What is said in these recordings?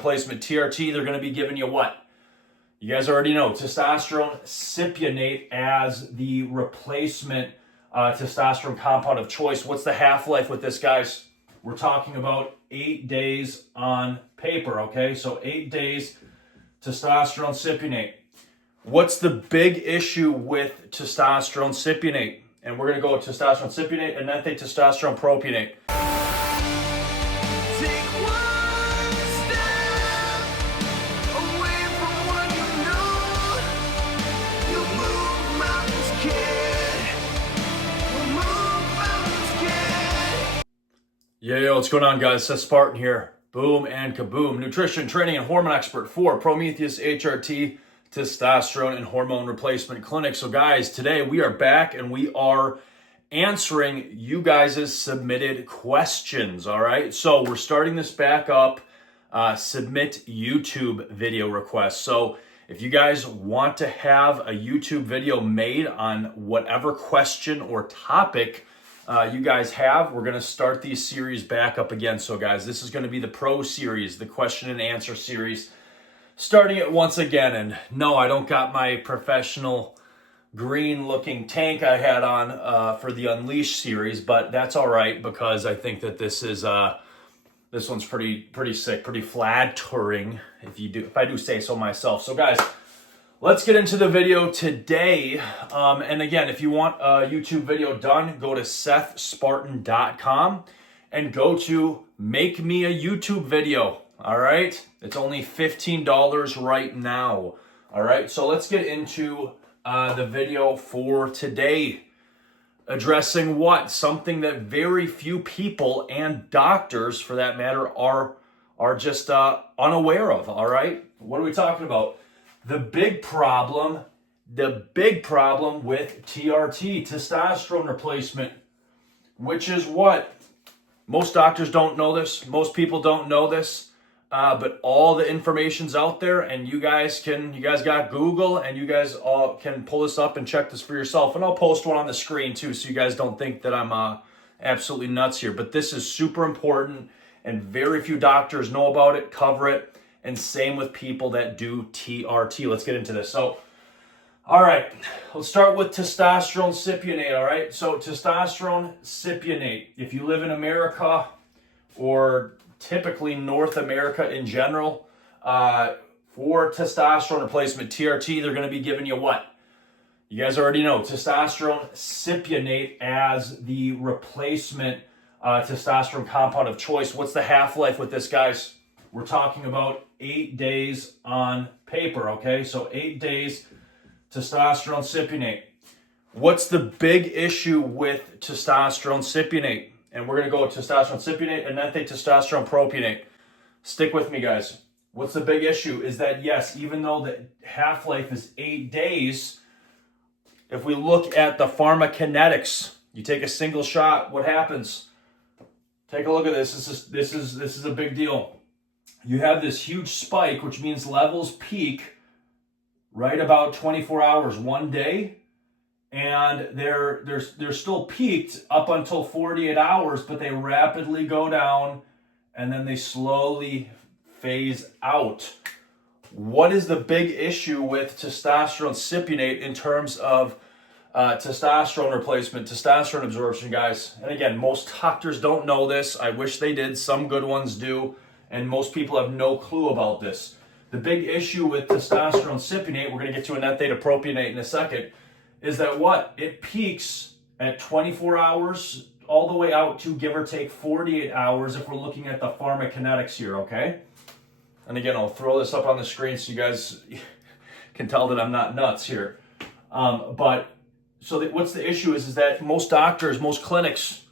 replacement TRT, they're going to be giving you what? You guys already know, testosterone cypionate as the replacement testosterone compound of choice. What's the half-life with this, guys? We're talking about 8 days on paper, okay? So 8 days testosterone cypionate. What's the big issue with testosterone cypionate? And we're going to go with testosterone cypionate, enanthate, testosterone propionate. Yo, what's going on, guys? Seth Spartan here. Boom and kaboom. Nutrition, training, and hormone expert for Prometheus HRT, testosterone, and hormone replacement clinic. So, guys, today we are back and we are answering you guys' submitted questions, all right? So, we're starting this back up. Submit YouTube video requests. So, if you guys want to have a YouTube video made on whatever question or topic you guys have, we're going to start these series back up again. So guys, this is going to be the pro series, the question and answer series, starting it once again. And no, I don't got my professional green looking tank I had on for the Unleash series, but that's all right because I think that this is this one's pretty sick, pretty flattering if I do say so myself. So guys, let's get into the video today. And again, if you want a YouTube video done, go to SethSpartan.com and go to Make Me a YouTube Video. All right? It's only $15 right now. All right? So let's get into the video for today. Addressing what? Something that very few people and doctors, for that matter, are just unaware of. All right? What are we talking about? The big problem with TRT, testosterone replacement, which is what? Most doctors don't know this. Most people don't know this. But all the information's out there, and you guys got Google, and you guys all can pull this up and check this for yourself. And I'll post one on the screen too, so you guys don't think that I'm absolutely nuts here. But this is super important, and very few doctors know about it, cover it. And same with people that do TRT. Let's get into this. So, all right, let's start with testosterone cypionate, all right? So testosterone cypionate, if you live in America or typically North America in general, for testosterone replacement, TRT, they're going to be giving you what? You guys already know, testosterone cypionate as the replacement testosterone compound of choice. What's the half-life with this, guys? We're talking about 8 days on paper, okay? So 8 days testosterone cypionate. What's the big issue with testosterone cypionate? And we're going to go with testosterone cypionate and enanthate, testosterone propionate. Stick with me, guys. What's the big issue is that, yes, even though the half-life is 8 days, if we look at the pharmacokinetics, you take a single shot, what happens? Take a look at this. This is a big deal. You have this huge spike, which means levels peak right about 24 hours one day, and they're still peaked up until 48 hours, but they rapidly go down, and then they slowly phase out. What is the big issue with testosterone cypionate in terms of testosterone replacement, testosterone absorption, guys? And again, most doctors don't know this. I wish they did. Some good ones do. And most people have no clue about this. The big issue with testosterone cypionate, we're going to get to enanthate or propionate in a second, is that what? It peaks at 24 hours all the way out to give or take 48 hours if we're looking at the pharmacokinetics here, okay? And again, I'll throw this up on the screen so you guys can tell that I'm not nuts here. What's the issue is that most doctors, most clinics,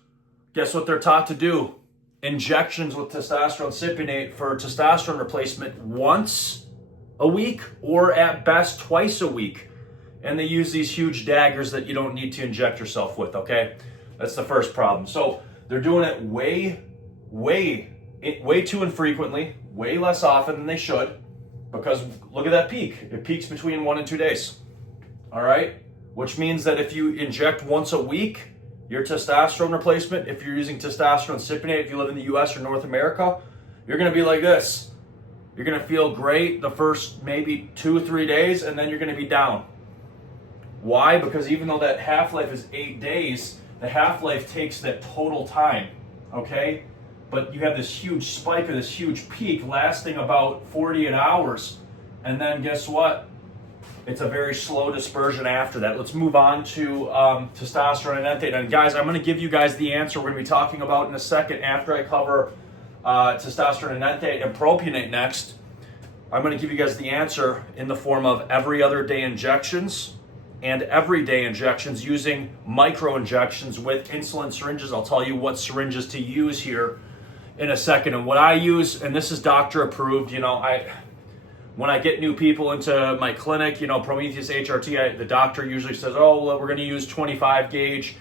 guess what they're taught to do? Injections with testosterone cypionate for testosterone replacement once a week or at best twice a week. And they use these huge daggers that you don't need to inject yourself with, okay? That's the first problem. So they're doing it way too infrequently, way less often than they should, because look at that peak. It peaks between 1 and 2 days, all right? Which means that if you inject once a week, your testosterone replacement, if you're using testosterone cypionate, if you live in the US or North America, you're going to be like this. You're going to feel great the first maybe 2-3 days, and then you're going to be down. Why? Because even though that half-life is 8 days, the half-life takes that total time, okay? But you have this huge spike or this huge peak lasting about 48 hours. And then guess what? It's a very slow dispersion after that. Let's move on to testosterone and enanthate. And guys, I'm going to give you guys the answer we're going to be talking about in a second after I cover testosterone and enanthate and propionate next. I'm going to give you guys the answer in the form of every other day injections and everyday injections using micro injections with insulin syringes. I'll tell you what syringes to use here in a second. And what I use, and this is doctor approved, you know, when I get new people into my clinic, you know, Prometheus HRT, the doctor usually says, oh, well, we're going to use 25 gauge,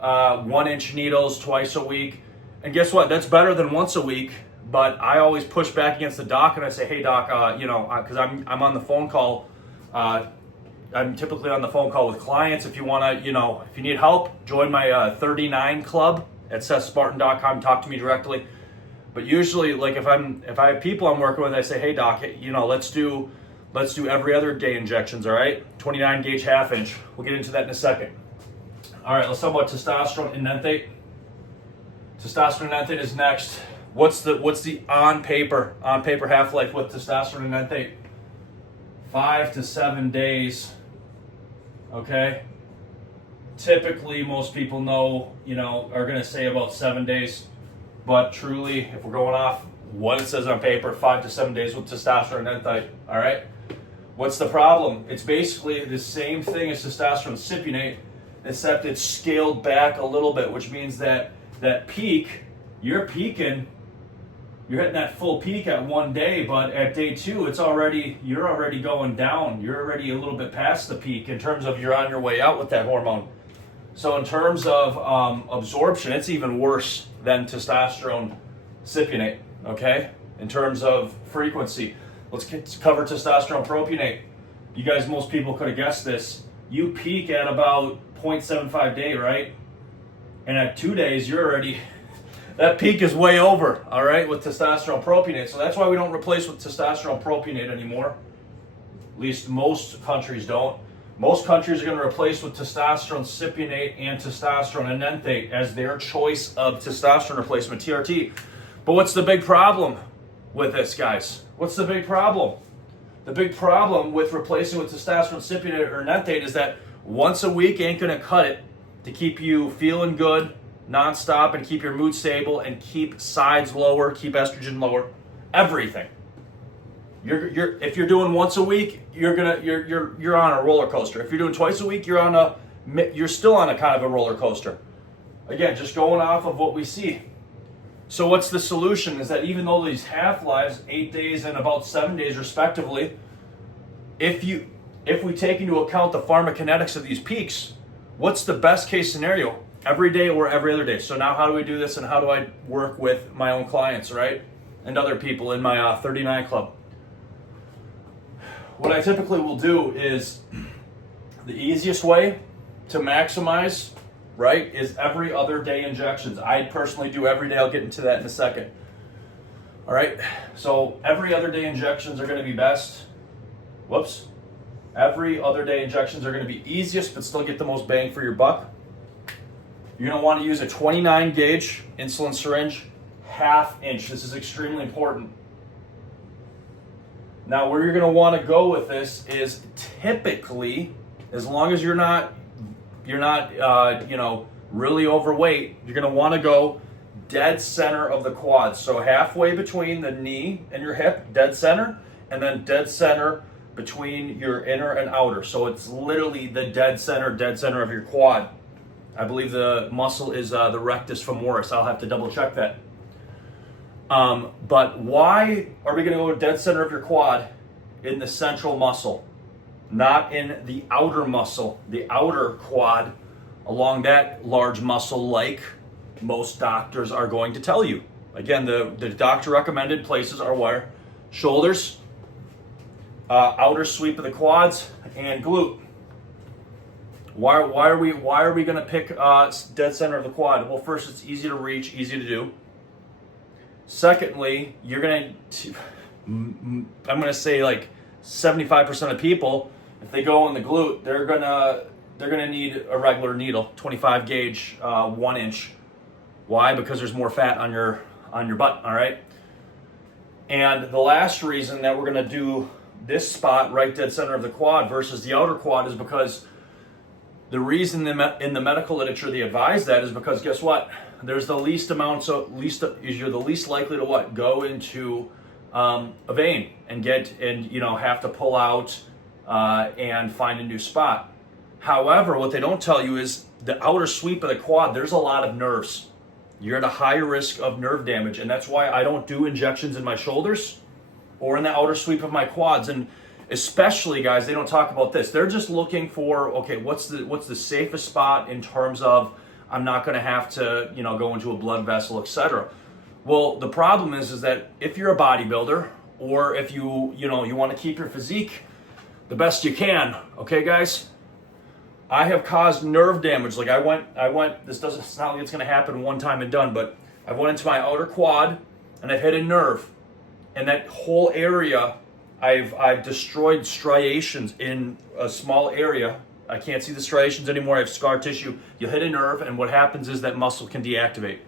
1-inch needles twice a week. And guess what? That's better than once a week. But I always push back against the doc and I say, hey, doc, you know, because I'm on the phone call. I'm typically on the phone call with clients. If you want to, you know, if you need help, join my 39 club at SethSpartan.com. Talk to me directly. But usually, like if I have people I'm working with, I say, hey doc, you know, let's do every other day injections, all right? 29 gauge half-inch. We'll get into that in a second. All right, let's talk about testosterone and enanthate. Testosterone and enanthate is next. What's the on paper half-life with testosterone and enanthate? 5 to 7 days. Okay. Typically, most people know, you know, are going to say about 7 days. But truly, if we're going off what it says on paper, 5 to 7 days with testosterone and enanthate. All right. What's the problem? It's basically the same thing as testosterone cypionate, except it's scaled back a little bit, which means that peak, you're peaking, you're hitting that full peak at 1 day, but at day 2, you're already going down. You're already a little bit past the peak in terms of you're on your way out with that hormone. So in terms of absorption, it's even worse than testosterone cypionate, okay? In terms of frequency. Let's cover testosterone propionate. You guys, most people could have guessed this. You peak at about 0.75 day, right? And at 2 days, you're already, that peak is way over, all right, with testosterone propionate. So that's why we don't replace with testosterone propionate anymore. At least most countries don't. Most countries are going to replace with testosterone cypionate and testosterone enanthate as their choice of testosterone replacement, TRT. But what's the big problem with this, guys? What's the big problem? The big problem with replacing with testosterone cypionate or enanthate is that once a week ain't going to cut it to keep you feeling good nonstop and keep your mood stable and keep sides lower, keep estrogen lower, everything. If you're doing once a week, you're on a roller coaster. If you're doing twice a week, you're still on a kind of a roller coaster. Again, just going off of what we see. So what's the solution? Is that even though these half-lives, 8 days and about 7 days respectively, if we take into account the pharmacokinetics of these peaks, what's the best case scenario? Every day or every other day. So now how do we do this and how do I work with my own clients, right? And other people in my 39 club. What I typically will do is the easiest way to maximize, right, is every other day injections. I personally do every day. I'll get into that in a second. All right, so every other day injections are going to be best. Whoops. Every other day injections are going to be easiest, but still get the most bang for your buck. You're going to want to use a 29 gauge insulin syringe, half-inch. This is extremely important. Now, where you're going to want to go with this is typically, as long as you're not really overweight, you're going to want to go dead center of the quad. So halfway between the knee and your hip, dead center, and then dead center between your inner and outer. So it's literally the dead center of your quad. I believe the muscle is the rectus femoris. I'll have to double check that. But why are we going to go to dead center of your quad in the central muscle, not in the outer muscle, the outer quad, along that large muscle like most doctors are going to tell you? Again, the doctor recommended places are where? Shoulders, outer sweep of the quads, and glute. Why are we going to pick dead center of the quad? Well, first, it's easy to reach, easy to do. Secondly, you're going to, I'm going to say like 75% of people, if they go on the glute, they're gonna need a regular needle, 25 gauge, 1 inch. Why? Because there's more fat on your butt. All right. And the last reason that we're gonna do this spot right dead center of the quad versus the outer quad is because the reason in the medical literature they advise that is because guess what? There's the least amount, so you're the least likely to what? Go into a vein and have to pull out and find a new spot. However, what they don't tell you is the outer sweep of the quad, there's a lot of nerves. You're at a higher risk of nerve damage, and that's why I don't do injections in my shoulders or in the outer sweep of my quads. And especially, guys, they don't talk about this. They're just looking for, okay, what's the safest spot in terms of I'm not going to have to, go into a blood vessel, etc. Well, the problem is that if you're a bodybuilder or if you want to keep your physique the best you can, okay, guys, I have caused nerve damage. Like I went, it's not like it's going to happen one time and done, but I went into my outer quad and I've hit a nerve, and that whole area, I've destroyed striations in a small area. I can't see the striations anymore. I have scar tissue. You hit a nerve, and what happens is that muscle can deactivate.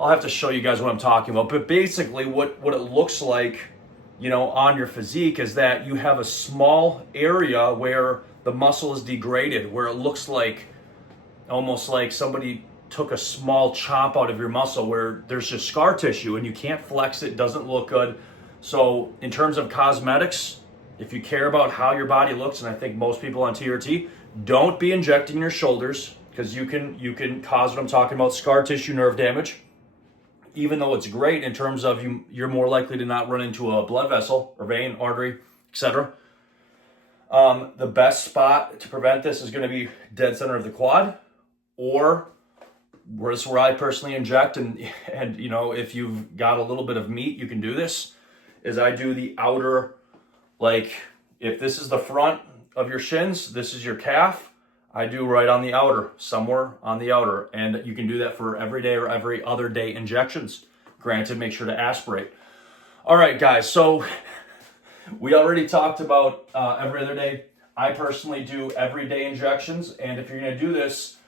I'll have to show you guys what I'm talking about, but basically what it looks like, on your physique is that you have a small area where the muscle is degraded, where it looks like almost like somebody took a small chomp out of your muscle where there's just scar tissue and you can't flex it, doesn't look good. So in terms of cosmetics, if you care about how your body looks, and I think most people on TRT, don't be injecting your shoulders because you can cause what I'm talking about, scar tissue, nerve damage. Even though it's great in terms of you're more likely to not run into a blood vessel or vein, artery, etc. The best spot to prevent this is going to be dead center of the quad, or where I personally inject, and if you've got a little bit of meat, you can do this, is I do the outer, like if this is the front of your shins, this is your calf, I do right on the outer, somewhere on the outer, and you can do that for every day or every other day injections. Granted, make sure to aspirate. All right, guys, so we already talked about every other day. I personally do everyday injections, and if you're going to do this,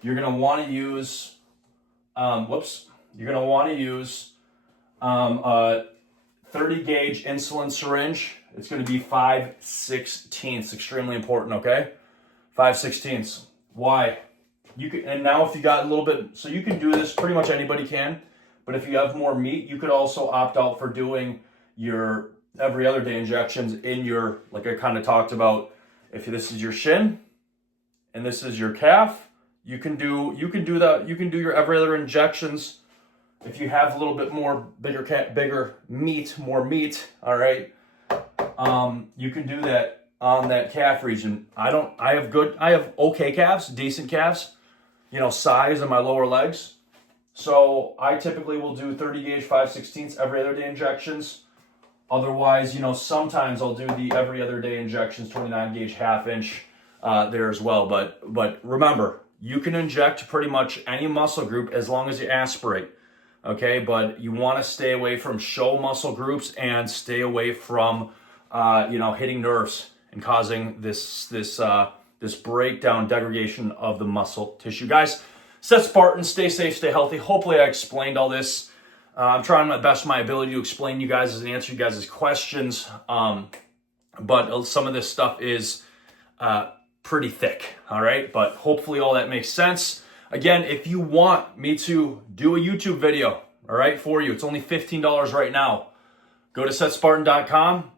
you're going to want to use, a 30 gauge insulin syringe. It's going to be 5/16. Extremely important, okay? 5/16. Why? And now if you got a little bit, so you can do this, pretty much anybody can, but if you have more meat, you could also opt out for doing your every other day injections in your, like I kind of talked about, if this is your shin and this is your calf, you can do your every other injections. If you have a little bit more bigger meat, more meat, all right, you can do that on that calf region. I have okay calves, decent calves, size in my lower legs. So I typically will do 30 gauge 5/16 every other day injections. Otherwise, sometimes I'll do the every other day injections, 29 gauge half inch there as well. But remember, you can inject pretty much any muscle group as long as you aspirate. Okay, but you want to stay away from show muscle groups and stay away from hitting nerves and causing this breakdown, degradation of the muscle tissue. Guys, Seth Spartan, stay safe, stay healthy. Hopefully I explained all this. I'm trying my best, my ability to explain you guys and answer you guys' questions. But some of this stuff is pretty thick, all right? But hopefully all that makes sense. Again, if you want me to do a YouTube video, all right, for you, it's only $15 right now. Go to SethSpartan.com.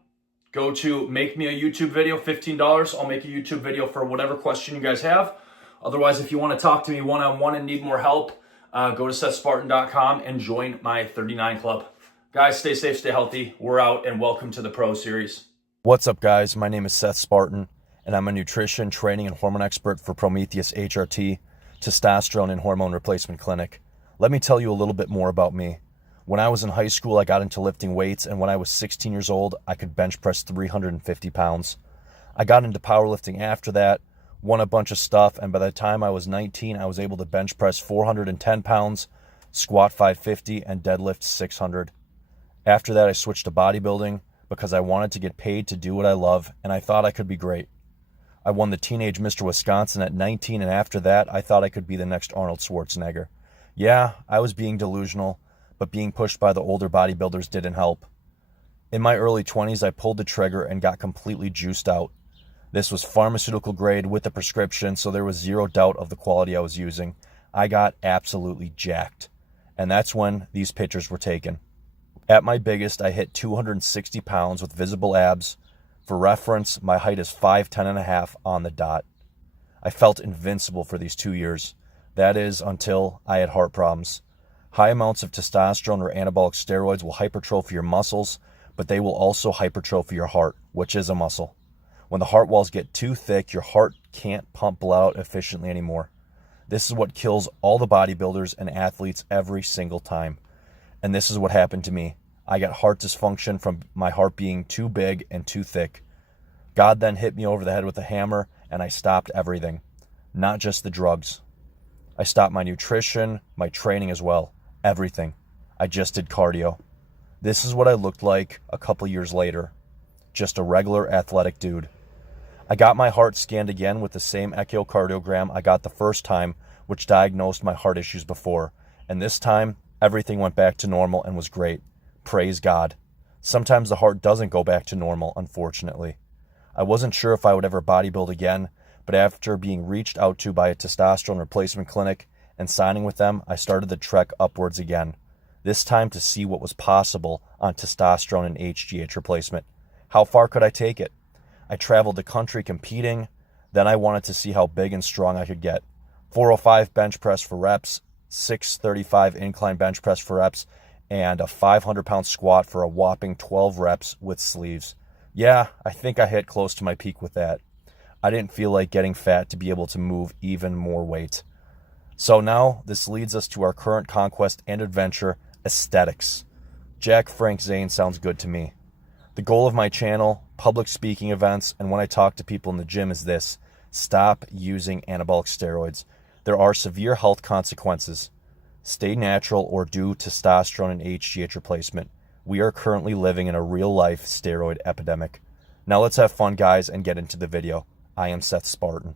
Go to make me a YouTube video, $15. I'll make a YouTube video for whatever question you guys have. Otherwise, if you want to talk to me one-on-one and need more help, go to SethSpartan.com and join my 39 Club. Guys, stay safe, stay healthy. We're out, and welcome to the Pro Series. What's up, guys? My name is Seth Spartan, and I'm a nutrition, training, and hormone expert for Prometheus HRT, Testosterone and Hormone Replacement Clinic. Let me tell you a little bit more about me. When I was in high school, I got into lifting weights, and when I was 16 years old, I could bench press 350 pounds. I got into powerlifting after that, won a bunch of stuff, and by the time I was 19, I was able to bench press 410 pounds, squat 550, and deadlift 600. After that, I switched to bodybuilding because I wanted to get paid to do what I love, and I thought I could be great. I won the Teenage Mr. Wisconsin at 19, and after that, I thought I could be the next Arnold Schwarzenegger. Yeah, I was being delusional, but being pushed by the older bodybuilders didn't help. In my early 20s, I pulled the trigger and got completely juiced out. This was pharmaceutical grade with a prescription, so there was zero doubt of the quality I was using. I got absolutely jacked. And that's when these pictures were taken. At my biggest, I hit 260 pounds with visible abs. For reference, my height is 5'10 and a half on the dot. I felt invincible for these 2 years. That is, until I had heart problems. High amounts of testosterone or anabolic steroids will hypertrophy your muscles, but they will also hypertrophy your heart, which is a muscle. When the heart walls get too thick, your heart can't pump blood out efficiently anymore. This is what kills all the bodybuilders and athletes every single time. And this is what happened to me. I got heart dysfunction from my heart being too big and too thick. God then hit me over the head with a hammer, and I stopped everything, not just the drugs. I stopped my nutrition, my training as well, everything. I just did cardio. This is what I looked like a couple years later. Just a regular athletic dude. I got my heart scanned again with the same echocardiogram I got the first time, which diagnosed my heart issues before. And this time, everything went back to normal and was great. Praise God. Sometimes the heart doesn't go back to normal, unfortunately. I wasn't sure if I would ever bodybuild again, but after being reached out to by a testosterone replacement clinic and signing with them, I started the trek upwards again. This time to see what was possible on testosterone and HGH replacement. How far could I take it? I traveled the country competing. Then I wanted to see how big and strong I could get. 405 bench press for reps, 635 incline bench press for reps, and a 500-pound squat for a whopping 12 reps with sleeves. Yeah, I think I hit close to my peak with that. I didn't feel like getting fat to be able to move even more weight. So now this leads us to our current conquest and adventure, aesthetics. Jack Frank Zane sounds good to me. The goal of my channel, public speaking events, and when I talk to people in the gym is this: stop using anabolic steroids. There are severe health consequences. Stay natural or do testosterone and HGH replacement. We are currently living in a real-life steroid epidemic. Now let's have fun, guys, and get into the video. I am Seth Spartan.